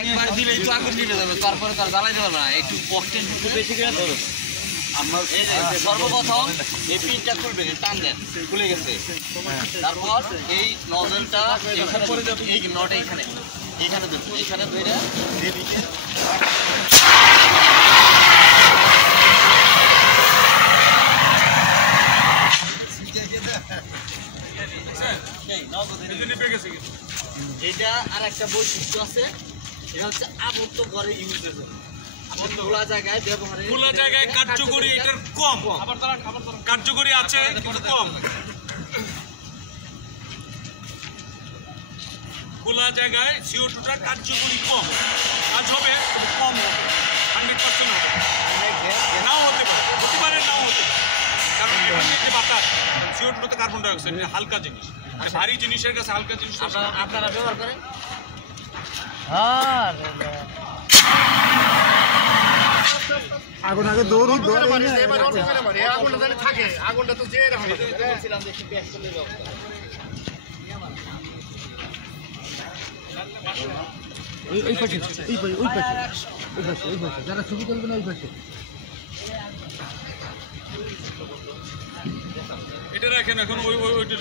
একবার দিলে একটু আগুন দিলে যাবে, তারপরে তার জ্বালাইতে পারবে না। একটু অক্টেন একটু বেশি করে ধরো। আমরা সর্বপ্রথম এই পিনটা খুলবেন, টান দেন, খুলে গেছে। তারপর এই নজলটা এই নট এইখানে এইখানে ধরে এটা আর একটা বৈশিষ্ট্য আছে, এটা হচ্ছে আবদ্ধ ঘরে ইউজের জন্য। খোলা জায়গায় ব্যবহারে, খোলা জায়গায় কার্যকরী এটার কম, কার্যকরী আছে কিন্তু কম। খোলা জায়গায় CO2টা কার্যকরী কম, কাজ হবে কম হবে, 100% হবে, নাও হতে পারে নাও হতে পারে। কারণ এখানে যে বাতাস, CO2 তো কার্বন ডাই অক্সাইড, হালকা জিনিস, ভারী জিনিসের কাছে হালকা জিনিস আপনারা ব্যবহার করেন। আগুন আগে দৌড় আগুনটা জানি থাকে, আগুনটা তো যে এরকম বলছিলাম যে ব্যাক চলে যাও। ওই পাশে যারা ছবি তুলবে না ওই পাশে। এটা রাখেন এখন, ওইটা